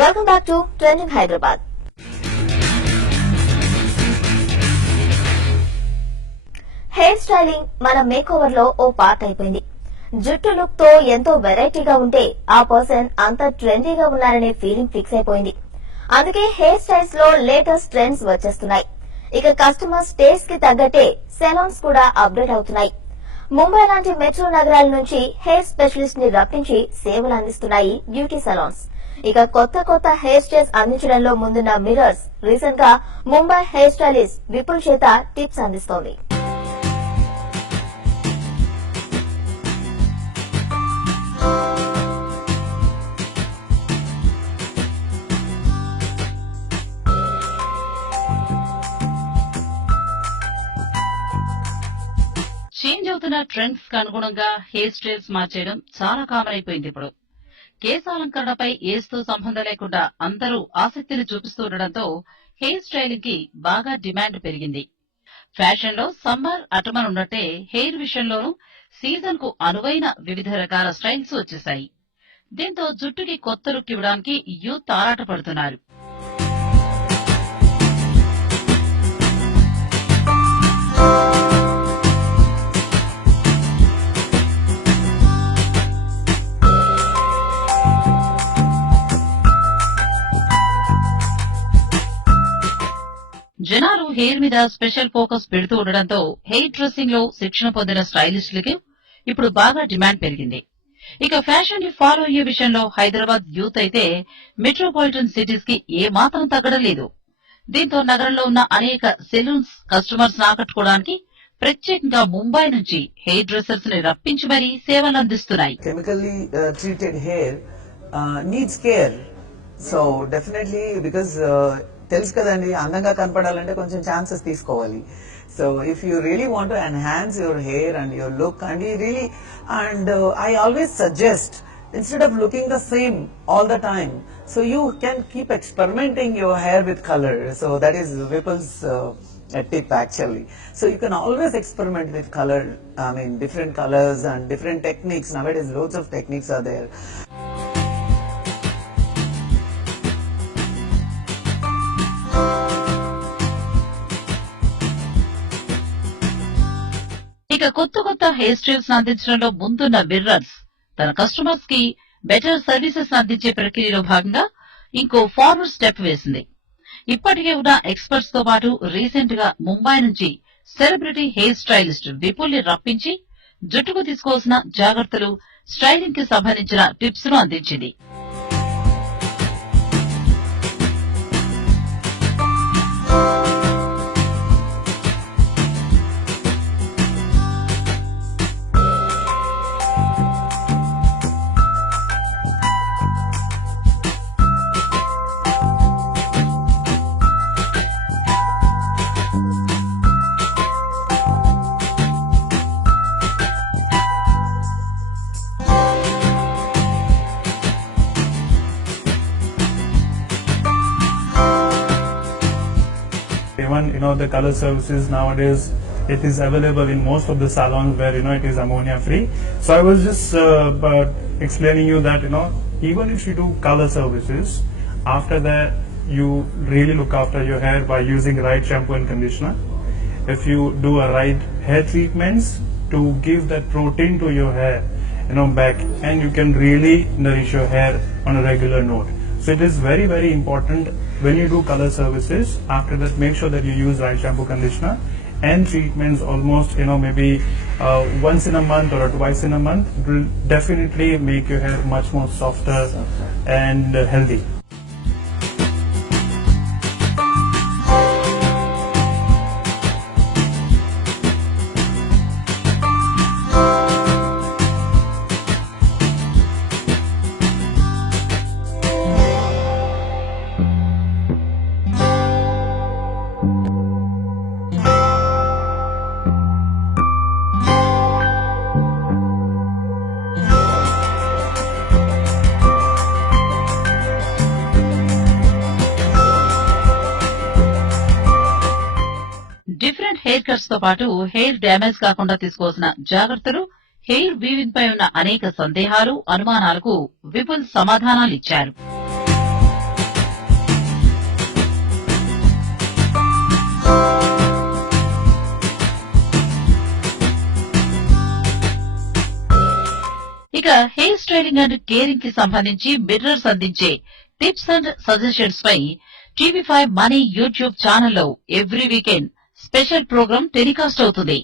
Welcome back to trending Hyderabad. Hair styling మన makeover లో ఓ part అయిపోయింది. జుట్టు లుక్ తో ఎంతో వెరైటీగా ఉంటే ఆ పర్సన్ అంత ట్రెండీగా ఉన్నారనే ఫీలింగ్ ఫిక్స్ అయిపోయింది. అందుకే హెయిర్ స్టైల్స్ లో లేటెస్ట్ ట్రెండ్స్ వచ్చేస్తున్నాయి. ఇక కస్టమర్స్ టేస్ట్ కి తగ్గట్టే సెలాన్స్ కూడా అప్డేట్ అవుతున్నాయి. ముంబై లాంటి మెట్రో నగరాల నుంచి హెయిర్ స్పెషలిస్ట్ ని రప్పించి సేవలు అందిస్తున్నాయి బ్యూటీ సెలాన్స్. ఇక కొత్త హెయిర్ స్టైల్స్ అందించడంలో ముందున్న మిర్రర్స్ రీసెంట్ గా ముంబై హెయిర్ స్టైలిస్ట్ విపుల్ చేత టిప్స్ అందిస్తోంది. చేంజ్ అవుతున్న ట్రెండ్స్ కు అనుగుణంగా హెయిర్ స్టైల్స్ మార్చేయడం చాలా కామన్ అయిపోయింది. ఇప్పుడు కేశాలంకరణపై ఏజ్ తో సంబంధం లేకుండా అందరూ ఆసక్తిని చూపిస్తూ ఉండడంతో హెయిర్ స్టైలింగ్ కి బాగా డిమాండ్ పెరిగింది. ఫ్యాషన్ లో సమ్మర్ అటమనున్నట్టే హెయిర్ విషయంలోనూ సీజన్ కు అనువైన వివిధ రకాల స్టైల్స్ వచ్చేశాయి. దీంతో జుట్టుకి కొత్త లుక్ ఇవ్వడానికి యూత్ ఆరాటపడుతున్నారు. జనాలు హెయిర్ మీద స్పెషల్ ఫోకస్ పెడుతూ ఉండడంతో హెయిర్ డ్రెస్సింగ్ లో శిక్షణ పొందిన స్టైలిస్టులకి ఇప్పుడు బాగా డిమాండ్ పెరిగింది. ఇక ఫ్యాషన్ ని ఫాలో అయ్యే విషయంలో హైదరాబాద్ యూత్ అయితే మెట్రోపాలిటన్ సిటీస్ కి ఏ మాత్రం తగ్గడం లేదు. దీంతో నగరంలో ఉన్న అనేక సెలూన్స్ కస్టమర్స్ ఆకట్టుకోవడానికి ప్రత్యేకంగా ముంబై నుంచి హెయిర్ డ్రెస్సర్స్ ని రప్పించి మరీ సేవలు అందిస్తున్నాయి. Chemically treated hair needs care. So definitely because తెలుసు కదండి, అందంగా కనపడాలంటే కొంచెం ఛాన్సెస్ తీసుకోవాలి. So if you really want to enhance your hair and your look and you really and I always suggest instead of looking the same all the time, so you can keep experimenting your hair with color. So that is Vipul's a tip actually. So you can always experiment with color, I mean different colors and different techniques. Nowadays loads of techniques are there. ఇక కొత్త hair styles అందించడంలో ముందున్న mirrors తన customers కి better services అందించే ప్రక్రియలో భాగంగా ఇంకో ఫార్వర్డ్ స్టెప్ వేసింది. ఇప్పటికే ఉన్న ఎక్స్పర్ట్స్ తో పాటు రీసెంట్ గా ముంబై నుంచి సెలబ్రిటీ హెయిర్ స్టైలిస్ట్ విపుల్ ని రప్పించి జుట్టుకు తీసుకోవాల్సిన జాగ్రత్తలు, స్టైలింగ్ కి సంబంధించిన టిప్స్ ను అందించింది. Even the color services nowadays, it is available in most of the salons where it is ammonia free. So I was just explaining you that even if you do color services, after that you really look after your hair by using right shampoo and conditioner. If you do a right hair treatments to give that protein to your hair back, and you can really nourish your hair on a regular note. So it is very, very important when you do color services. After that, make sure that you use right shampoo, conditioner, and treatments almost maybe once in a month or twice in a month. It will definitely make your hair much more softer and healthy. Different hair cuts తో పాటు hair damage కాకుండా తీసుకోవాల్సిన జాగ్రత్తలు, hair weaving పై ఉన్న అనేక సందేహాలు, అనుమానాలకు విపుల్ సమాధానాలిచ్చారు. ఇక హెయిర్ స్టైలింగ్ అండ్ కేరింగ్ కి సంబంధించి మిర్రర్స్ అందించే టిప్స్ అండ్ సజెషన్స్ పై టీవీ5 మనీ యూట్యూబ్ ఛానల్లో every weekend special programme telecast అవుతుంది.